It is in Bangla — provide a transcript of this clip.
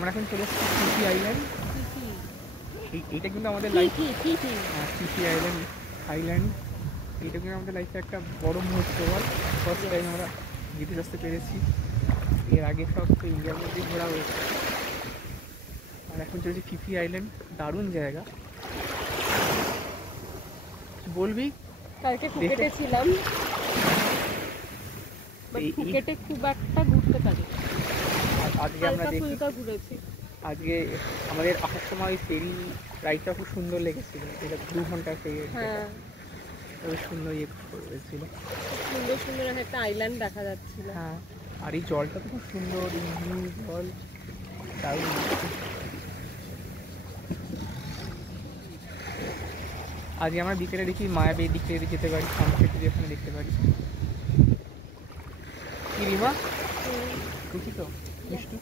আমরা এখন চলে এসেছি ফিফি আইল্যান্ড। এইটা কিন্তু আমাদের লাইফ, ফিফি আইল্যান্ড আইল্যান্ড এইটা কিন্তু আমাদের লাইফে একটা বড় মুহূর্ত। বল, ফার্স্ট টাইম আমরা বিদেশ আসতে পেরেছি। এর আগে সব তো ইন্ডিয়ার মধ্যেই ঘোরা হয়েছে, আর এখন চলছে ফিফি আইল্যান্ড। দারুণ জায়গা, বলবি? কালকে ফুকেটে ছিলাম, ফুকেটে খুব একটা ঘুরতে পারি। আজকে আমরা দেখি, ঘুরেছি। আজকে আমাদের আসার সময় ফেরি রাইডটা খুব সুন্দর লেগেছিল। এটা 2 ঘন্টা ফেরি, বেশ সুন্দর করেছিল। সুন্দর সুন্দর একটা আইল্যান্ড দেখা যাচ্ছিল। হ্যাঁ, আর এই জলটা তো খুব সুন্দর, ব্লু জল, দারুণ। আজকে আমরা বিকেলে দেখি মায়াবী দিক থেকে যেতে পারি, সানসেট যেখানে দেখতে পারি। কি রিমা, খুশি তো? মিষ্টি।